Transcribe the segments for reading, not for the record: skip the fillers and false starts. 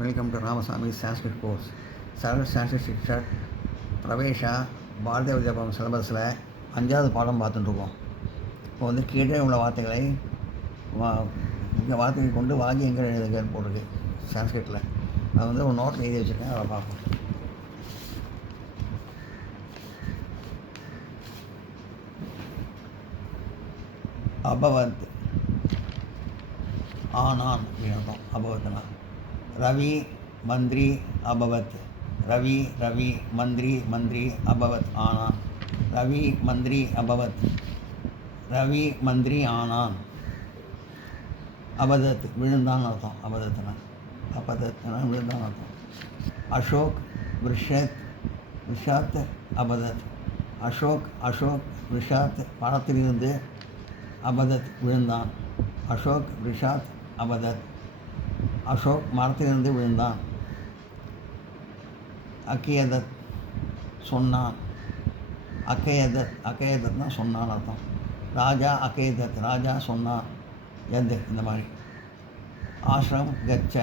Welcome to Ramasamy Sanskrit course. Sarala Sanskrit Shiksha Pravesha Bharatiya Vidya Bhavan சிலபஸில் 5வது பாடம் பார்த்துட்டுருக்கோம். இப்போ வந்து கீழே உள்ள வார்த்தைகளை இந்த வார்த்தையை கொண்டு வாக்கியங்கள் எழுதுக போட்டிருக்கு சான்ஸ்கிரிட்டில். அது வந்து ஒரு நோட்டில் எழுதி வச்சுருக்கேன், அதை பார்ப்போம். அபவத் ஆனான் அப்படின்னு அபவத்னா. ரவி மந்திரி அபவத். ரவி ரவி மந்திரி மந்திரி அபவத் ஆனான். ரவி மந்திரி அபவத். ரவி மந்திரி ஆனான். அபதத் விழுந்தான் அர்த்தம். அபதத்னா விழுந்தான் அர்த்தம். அசோக் விஷாத் அபதத். அசோக் விஷாத் பணத்திலிருந்து அபதத் விழுந்தான். அசோக் விஷாத் அபதத். அசோக் மரத்திலிருந்து விழுந்தான். அக்கேதத் சொன்னான். அக்கேதத்னா சொன்னான் அர்த்தம். ராஜா அக்கேதத் ராஜா சொன்னான். எது இந்த மாதிரி. ஆசிரம் கச்ச.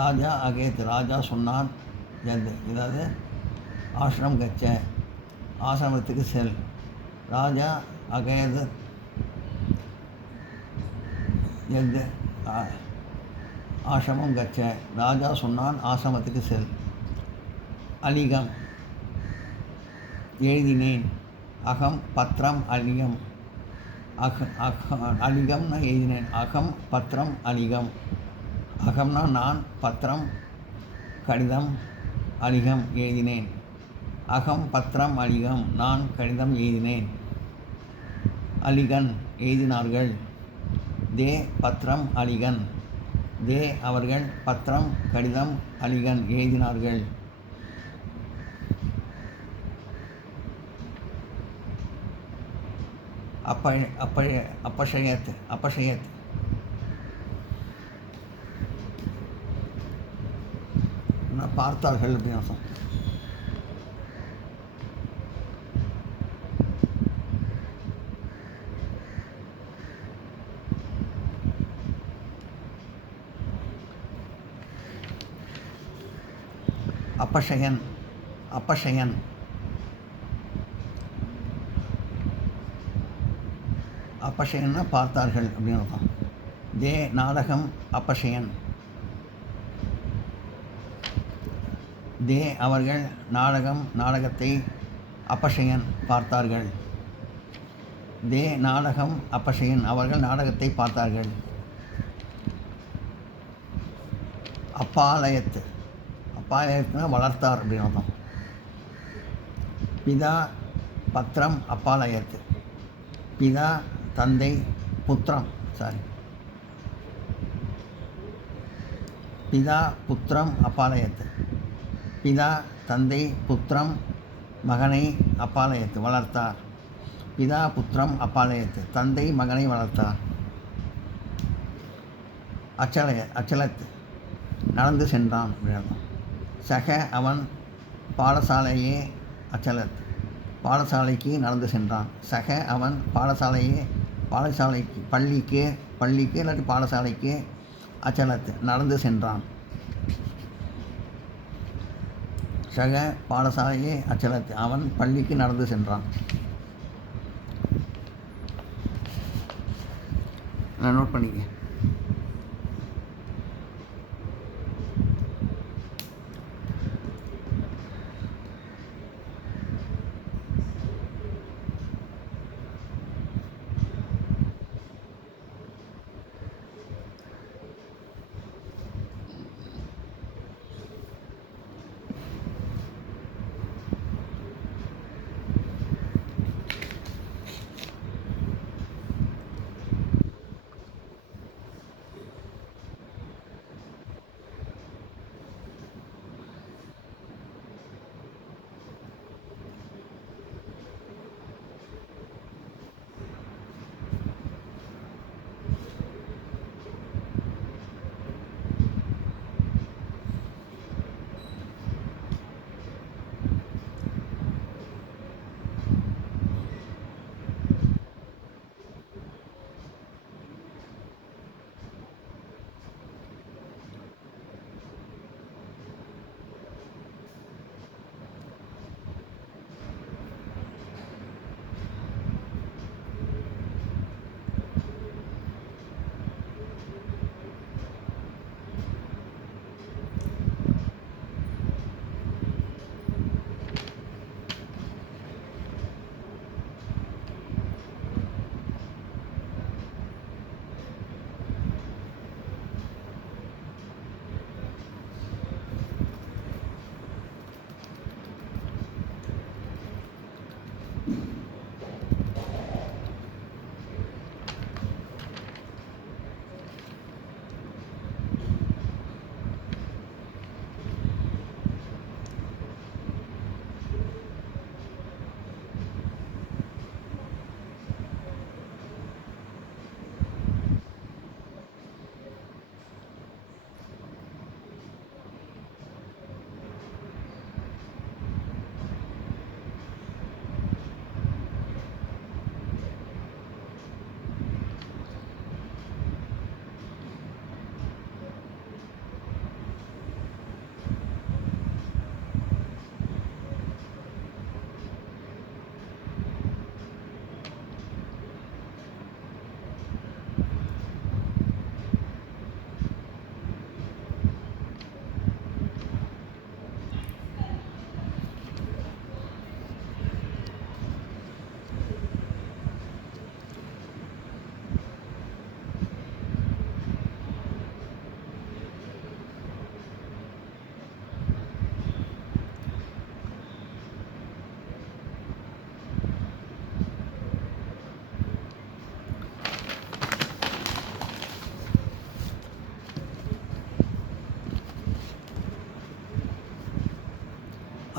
ராஜா அகேத் ராஜா சொன்னான். எது இதாவது ஆசிரம் கச்ச ஆசிரமத்துக்கு செல். ராஜா அகேதத் எது ஆசிரமம் கச்ச ராஜா சொன்னான் ஆசிரமத்துக்கு செல். அலிகம் எழுதினேன். அகம் பத்திரம் அலிகம். அலிகம்னா எழுதினேன். அகம் பத்திரம் அலிகம். அகம்னா நான், பத்திரம் கடிதம், அலிகம் எழுதினேன். அகம் பத்திரம் அலிகம் நான் கடிதம் எழுதினேன். அலிகன் எழுதினார்கள். தே பத்திரம் அலிகன் தே அவர்கள் பத்திரம் கடிதம் அலிகன் எழுதினார்கள். அப்பஷயத் பார்த்தார்கள் அப்படின்னு அர்த்தம். அப்பஷயன் அப்பஷயன்னா பார்த்தார்கள் அப்படின்னு அர்த்தம். தே நாடகம் அப்பஷயன். தே அவர்கள் நாடகத்தை அப்பஷயன் பார்த்தார்கள். தே நாடகம் அப்பஷயன் அவர்கள் நாடகத்தை பார்த்தார்கள். அப்பாலயத்னா வளர்த்தார் அப்படின்னு அர்த்தம். பிதா பத்திரம் அப்பாலயத். பிதா தந்தை பிதா புத்திரம் அப்பாலயத். பிதா தந்தை புத்திரம் மகனை அப்பாலயத் வளர்த்தார். பிதா புத்திரம் அப்பாலயத் தந்தை மகனை வளர்த்தார். அச்சலத் நடந்து சென்றான். சக அவன் பாடசாலையே அச்சலத் பாடசாலைக்கு நடந்து சென்றான். சக அவன் பாடசாலைக்கு பள்ளிக்கு இல்லாட்டி பாடசாலைக்கு அச்சலத் நடந்து சென்றான். சக பாடசாலையே அச்சலத் அவன் பள்ளிக்கு நடந்து சென்றான். நான் நோட் பண்ணிக்க.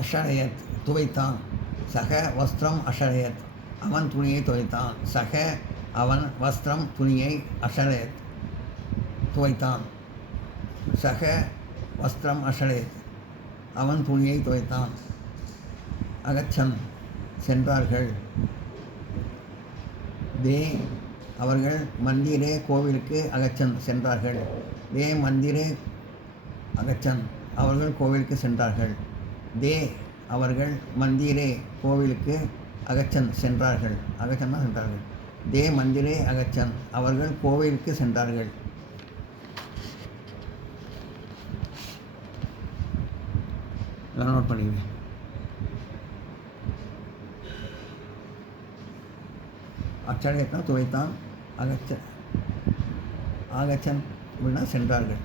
அஷரயத் துவைத்தான். சக வஸ்திரம் அஷரயத் அவன் துணியை துவைத்தான். சக அவன் வஸ்திரம் துணியை அஷரயத் துவைத்தான். சக வஸ்திரம் அஷரயத் அவன் துணியை துவைத்தான். அகச்சன் சென்றார்கள். தே அவர்கள் மந்திரே கோவிலுக்கு அகச்சன் சென்றார்கள். தே மந்திரே அகச்சன் அவர்கள் கோவிலுக்கு சென்றார்கள். தே அவர்கள் மந்திரே கோவிலுக்கு அகச்சன் சென்றார்கள். அகச்சன்னா சென்றார்கள். தே மந்திரே அகச்சன் அவர்கள் கோவிலுக்கு சென்றார்கள். நோட் பண்ணிடுவேன். அச்சடையத்தான் துவைத்தான். அகச்சன் அப்படின்னா சென்றார்கள்.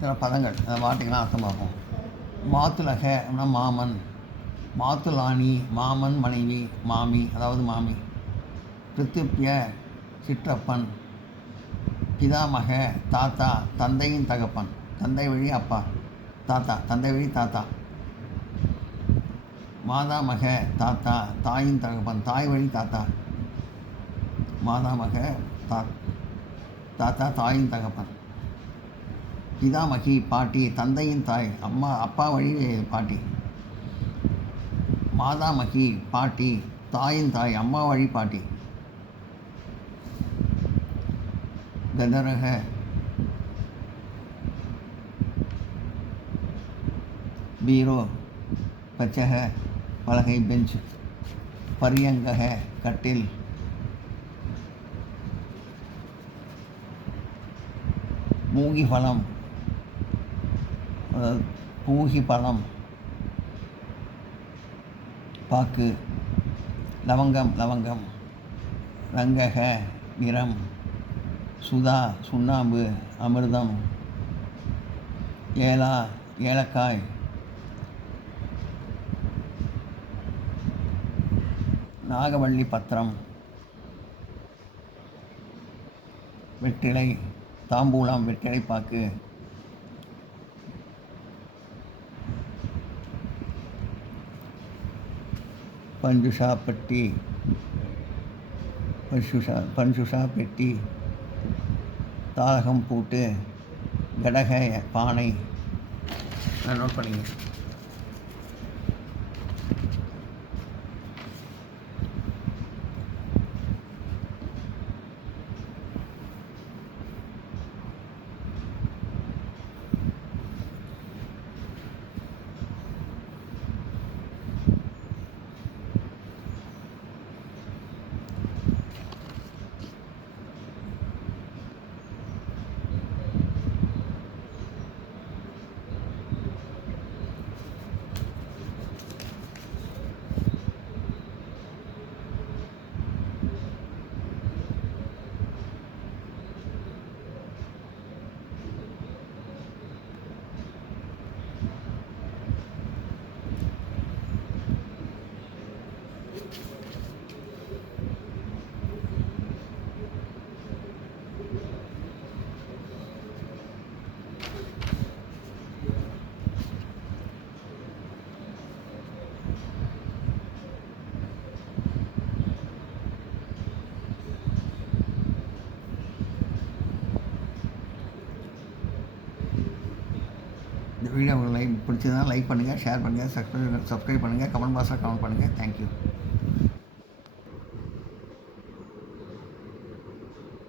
சில பதங்கள் அதை வார்த்தைகள்லாம் அர்த்தம் பார்ப்போம். மாத்துலக அப்படின்னா மாமன். மாத்துலாணி மாமன் மனைவி மாமி அதாவது மாமி. பிரித்திப்பிய சிற்றப்பன். பிதாமக தாத்தா தந்தையின் தகப்பன். தந்தை வழி அப்பா. தாத்தா தந்தை வழி தாத்தா. மாதாமக தாத்தா தாயின் தகப்பன் தாய் வழி தாத்தா. மாதாமக தாத்தா தாயின் தகப்பன். பிதாமகி பாட்டி தந்தையின் தாய் அம்மா அப்பா வழி பாட்டி. மாதாமகி பாட்டி தாயின் தாய் அம்மா வழி பாட்டி. கதரக பீரோ பச்சக பலகை பெஞ்ச். பரியங்கக கட்டில். மூங்கி பழம் பூகி பழம் பாக்கு. லவங்கம் லவங்கம். ரங்கக நிறம். சுதா சுண்ணாம்பு அமிர்தம். ஏலா ஏலக்காய். நாகவள்ளி பத்திரம். வெற்றிலை தாம்பூலம் வெற்றிலை பாக்கு. பஞ்சுஷா பெட்டி. பஞ்சுஷா பெட்டி. தாளகம் பூட்டு. கடக பானை. நோட் பண்ணிங்க. வீடியோ உங்களுக்கு பிடிச்சதுன்னா லைக் பண்ணுங்கள், ஷேர் பண்ணுங்கள், சப்ஸ்கிரைப் பண்ணுங்கள், கமெண்ட் பாக்ஸில் கமெண்ட் பண்ணுங்கள். தேங்க்யூ.